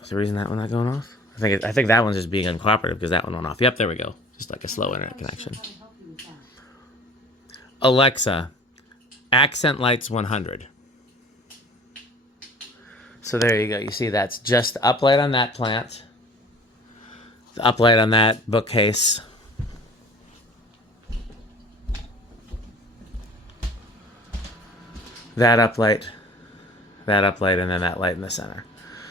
the reason that one not going off? I think that one's just being uncooperative because that one went off. Yep, there we go. Just like a slow internet connection. Alexa, accent lights 100. So there you go. You see that's just the uplight on that plant. The uplight on that bookcase. that uplight, and then that light in the center.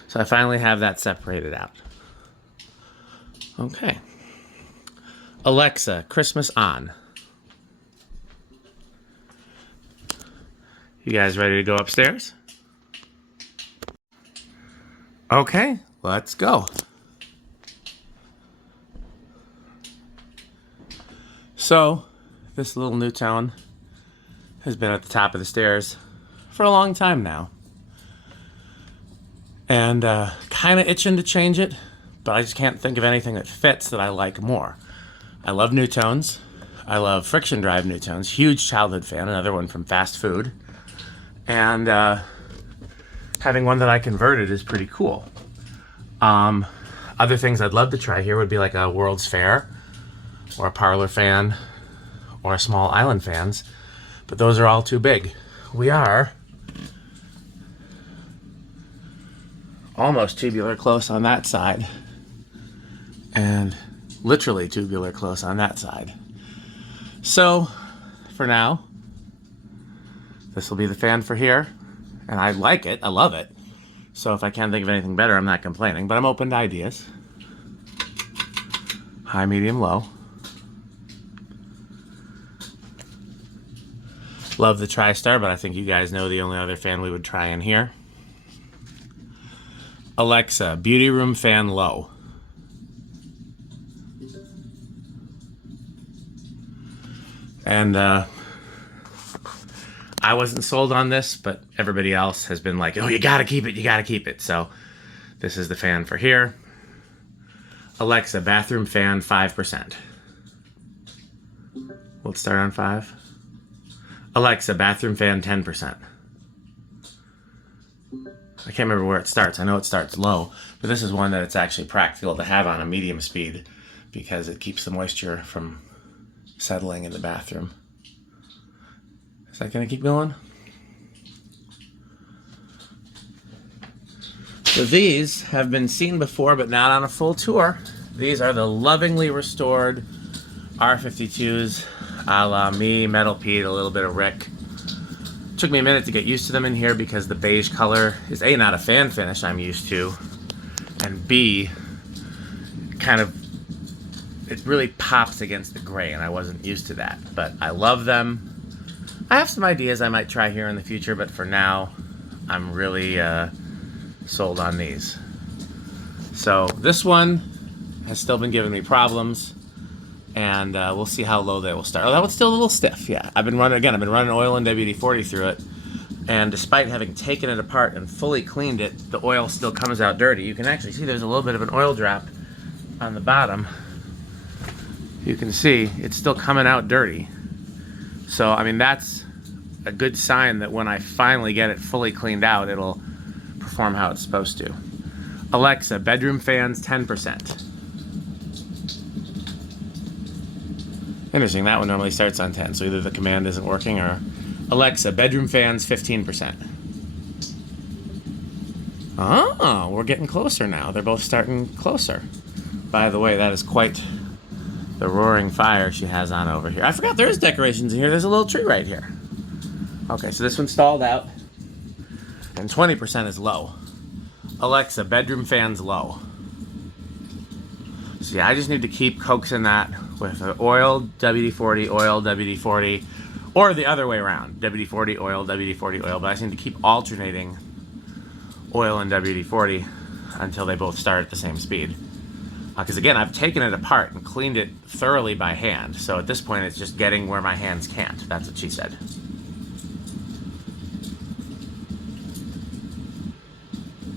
So I finally have that separated out. Okay. Alexa, Christmas on. You guys ready to go upstairs? Okay, let's go. So, this little Nutone has been at the top of the stairs for a long time now. And kind of itching to change it, but I just can't think of anything that fits that I like more. I love Nutones. I love friction drive Nutones. Huge childhood fan, another one from fast food. And having one that I converted is pretty cool. Other things I'd love to try here would be like a World's Fair or a parlor fan or small island fans, but those are all too big. We are almost tubular close on that side and literally tubular close on that side. So for now, this will be the fan for here, and I like it, I love it. So if I can't think of anything better, I'm not complaining, but I'm open to ideas. High, medium, low. Love the Tristar, but I think you guys know the only other fan we would try in here. Alexa, beauty room fan low. And I wasn't sold on this, but everybody else has been like, oh, you gotta keep it, you gotta keep it. So this is the fan for here. Alexa, bathroom fan 5%. Let's start on 5. Alexa, bathroom fan 10%. I can't remember where it starts. I know it starts low, but this is one that it's actually practical to have on a medium speed because it keeps the moisture from settling in the bathroom. Is that gonna keep going? So these have been seen before, but not on a full tour. These are the lovingly restored R52s, a la me, Metal Pete, a little bit of Rick. Took me a minute to get used to them in here because the beige color is A, not a fan finish I'm used to, and B, kind of, it really pops against the gray, and I wasn't used to that. But I love them. I have some ideas I might try here in the future, but for now, I'm really sold on these. So this one has still been giving me problems, and we'll see how low they will start. Oh, that one's still a little stiff, yeah. I've been running oil and WD-40 through it, and despite having taken it apart and fully cleaned it, the oil still comes out dirty. You can actually see there's a little bit of an oil drop on the bottom. You can see it's still coming out dirty. So, I mean, that's a good sign that when I finally get it fully cleaned out, it'll perform how it's supposed to. Alexa, bedroom fans 10%. Interesting, that one normally starts on 10, so either the command isn't working or... Alexa, bedroom fans 15%. Oh, we're getting closer now. They're both starting closer. By the way, that is quite the roaring fire she has on over here. I forgot there's decorations in here. There's a little tree right here. Okay, so this one's stalled out. And 20% is low. Alexa, bedroom fans low. So yeah, I just need to keep coaxing that with oil, WD-40, oil, WD-40, or the other way around. WD-40, oil, WD-40, oil. But I just need to keep alternating oil and WD-40 until they both start at the same speed. Because again, I've taken it apart and cleaned it thoroughly by hand. So at this point, it's just getting where my hands can't. That's what she said.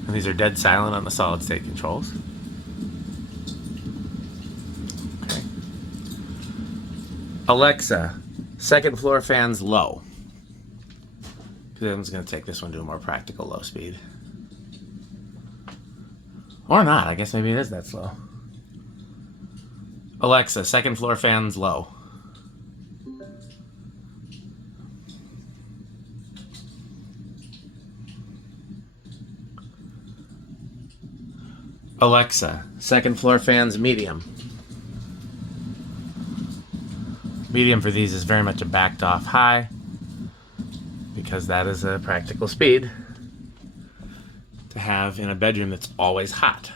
And these are dead silent on the solid state controls. Okay. Alexa, second floor fans low. Because I'm just going to take this one to a more practical low speed. Or not. I guess maybe it is that slow. Alexa, second floor fans low. Alexa, second floor fans medium. Medium for these is very much a backed off high because that is a practical speed to have in a bedroom that's always hot.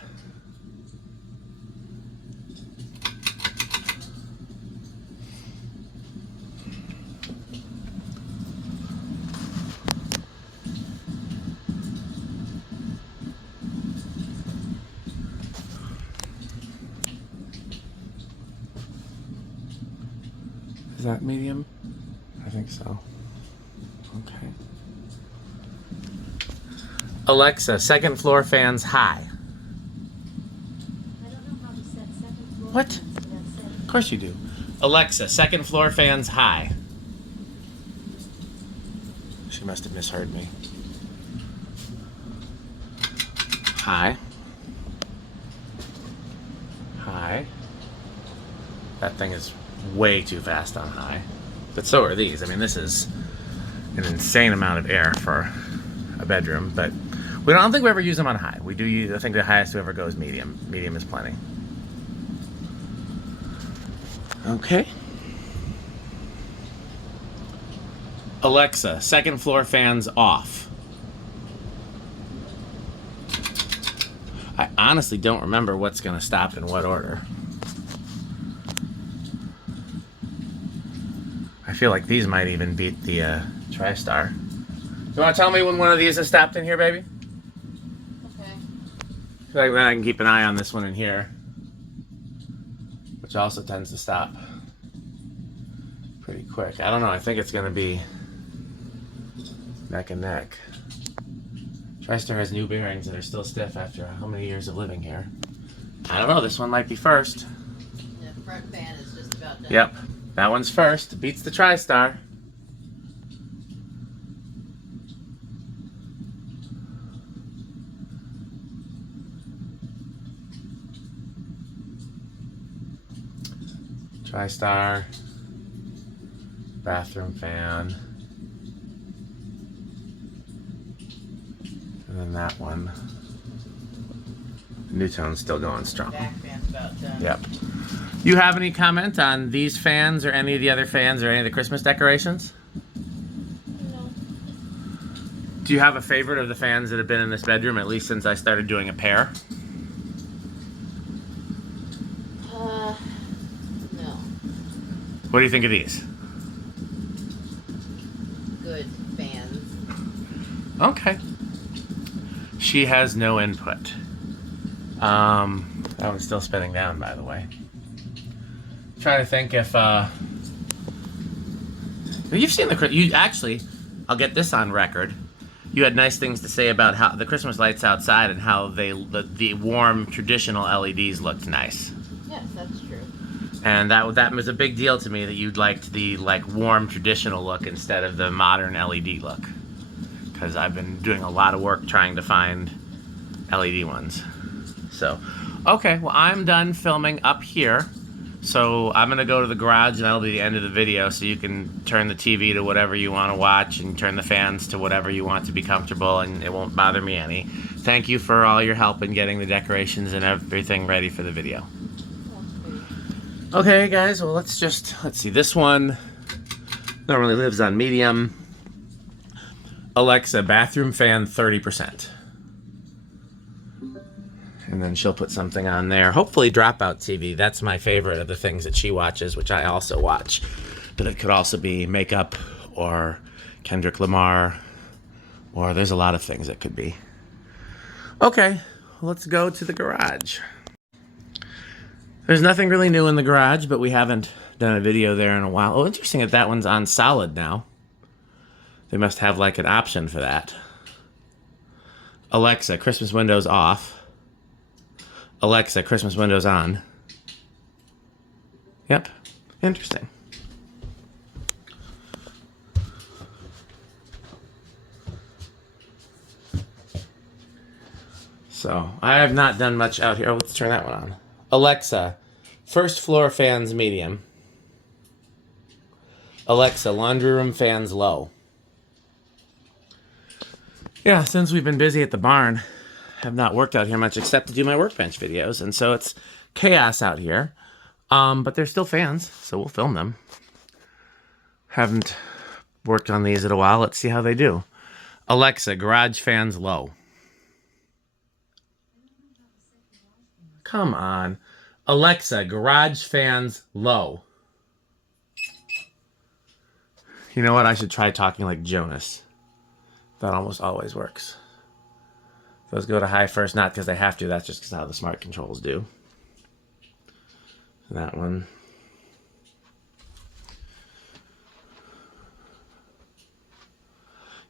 Is that medium? I think so. Okay. Alexa, second floor fans high. I don't know how to set second floor What? fans to that setting. Of course you do. Alexa, second floor fans high. She must have misheard me. High. High. That thing is way too fast on high. But so are these. I mean, this is an insane amount of air for a bedroom, but I don't think we ever use them on high. We do use, I think the highest we ever go is medium. Medium is plenty. Okay. Alexa, second floor fans off. I honestly don't remember what's going to stop in what order. I feel like these might even beat the Tristar. You want to tell me when one of these has stopped in here, baby? Okay. I feel like then I can keep an eye on this one in here, which also tends to stop pretty quick. I don't know. I think it's going to be neck and neck. Tristar has new bearings that are still stiff after how many years of living here? I don't know. This one might be first. The front fan is just about done. Yep. That one's first. Beats the Tristar. Tristar. Bathroom fan. And then that one. Nutone's still going strong. Back fan's about done. Yep. You have any comment on these fans or any of the other fans or any of the Christmas decorations? No. Do you have a favorite of the fans that have been in this bedroom, at least since I started doing a pair? No. What do you think of these? Good fans. Okay. She has no input. That one's still spinning down, by the way. Trying to think if you've seen you actually, I'll get this on record. You had nice things to say about how the Christmas lights outside and how the warm traditional LEDs looked nice. Yes, that's true. And that was a big deal to me that you'd liked the warm traditional look instead of the modern LED look. Because I've been doing a lot of work trying to find LED ones. So, okay, well I'm done filming up here. So I'm gonna go to the garage and that'll be the end of the video, so you can turn the TV to whatever you want to watch and turn the fans to whatever you want to be comfortable, and it won't bother me any. Thank you for all your help in getting the decorations and everything ready for the video. Okay guys, well let's see, this one normally lives on medium. Alexa, bathroom fan 30%. And then she'll put something on there. Hopefully Dropout TV. That's my favorite of the things that she watches, which I also watch. But it could also be makeup or Kendrick Lamar, or there's a lot of things it could be. Okay, let's go to the garage. There's nothing really new in the garage, but we haven't done a video there in a while. Oh, interesting that one's on solid now. They must have like an option for that. Alexa, Christmas windows off. Alexa, Christmas windows on. Yep, interesting. So, I have not done much out here. Oh, let's turn that one on. Alexa, first floor fans medium. Alexa, laundry room fans low. Yeah, since we've been busy at the barn, have not worked out here much except to do my workbench videos, and so it's chaos out here. But they're still fans, so we'll film them. Haven't worked on these in a while. Let's see how they do. Alexa, garage fans low. Come on. Alexa, garage fans low. You know what? I should try talking like Jonas. That almost always works. Those go to high first, not because they have to. That's just because how the smart controls do. That one.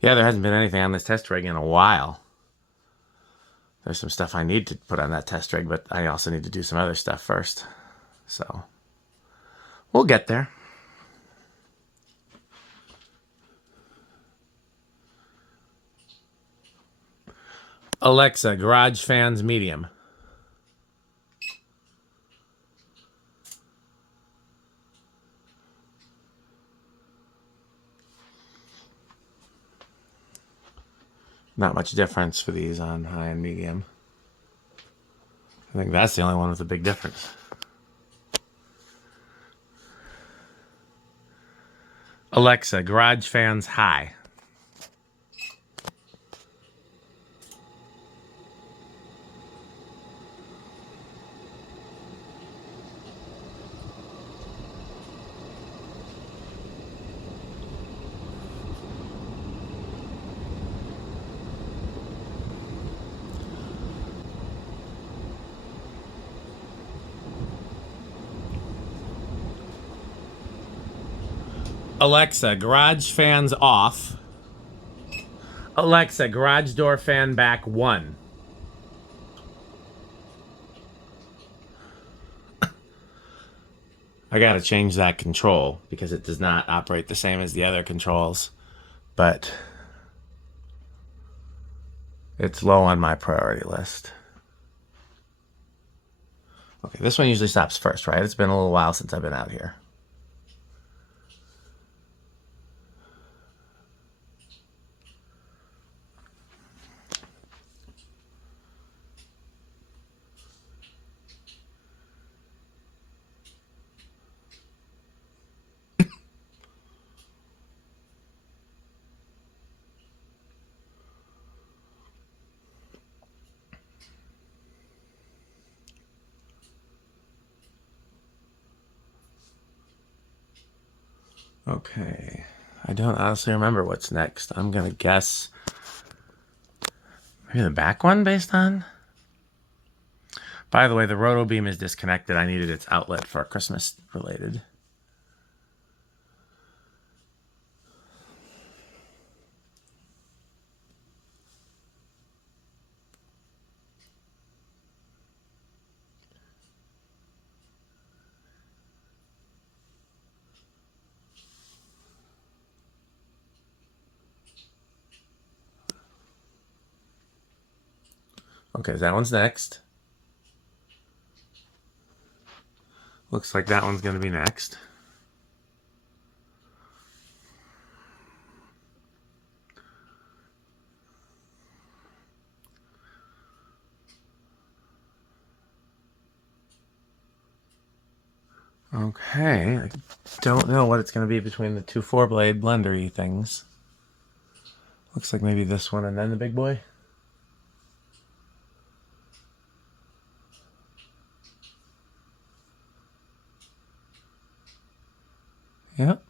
Yeah, there hasn't been anything on this test rig in a while. There's some stuff I need to put on that test rig, but I also need to do some other stuff first. So, we'll get there. Alexa, garage fans medium. Not much difference for these on high and medium. I think that's the only one with a big difference. Alexa, garage fans high. Alexa, garage fans off. Alexa, garage door fan back 1. I gotta change that control because it does not operate the same as the other controls, but it's low on my priority list. Okay, this one usually stops first, right? It's been a little while since I've been out here. Okay, I don't honestly remember what's next. I'm gonna guess maybe the back one based on. By the way, the roto beam is disconnected. I needed its outlet for Christmas related. Okay, that one's next. Looks like that one's going to be next. Okay, I don't know what it's going to be between the two 4-blade blendery things. Looks like maybe this one and then the big boy. Yep.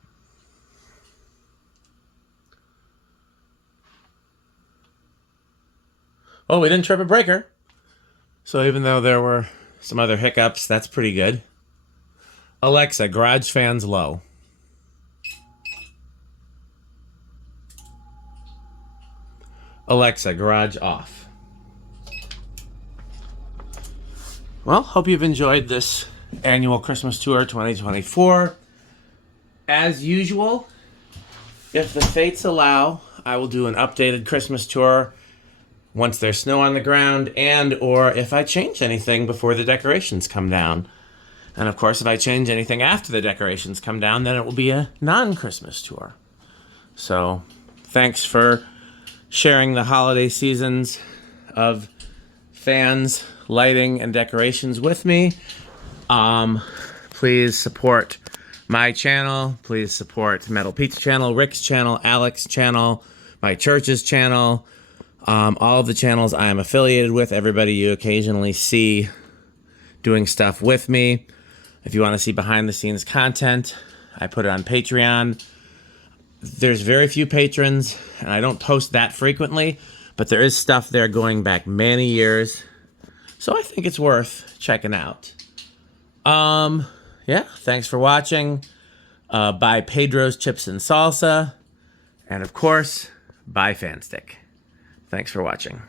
Oh, we didn't trip a breaker. So even though there were some other hiccups, that's pretty good. Alexa, garage fans low. Alexa, garage off. Well, hope you've enjoyed this annual Christmas tour 2024. As usual, if the fates allow, I will do an updated Christmas tour once there's snow on the ground and or if I change anything before the decorations come down. And of course, if I change anything after the decorations come down, then it will be a non-Christmas tour. So, thanks for sharing the holiday seasons of fans, lighting, and decorations with me. Please support my channel. Please support Metal Pete's channel, Rick's channel, Alex's channel, my church's channel, all of the channels I am affiliated with, everybody you occasionally see doing stuff with me. If you want to see behind the scenes content, I put it on Patreon. There's very few patrons, and I don't post that frequently, but there is stuff there going back many years. So I think it's worth checking out. Yeah, thanks for watching. Buy Pedro's Chips and Salsa. And of course, buy Fanstick. Thanks for watching.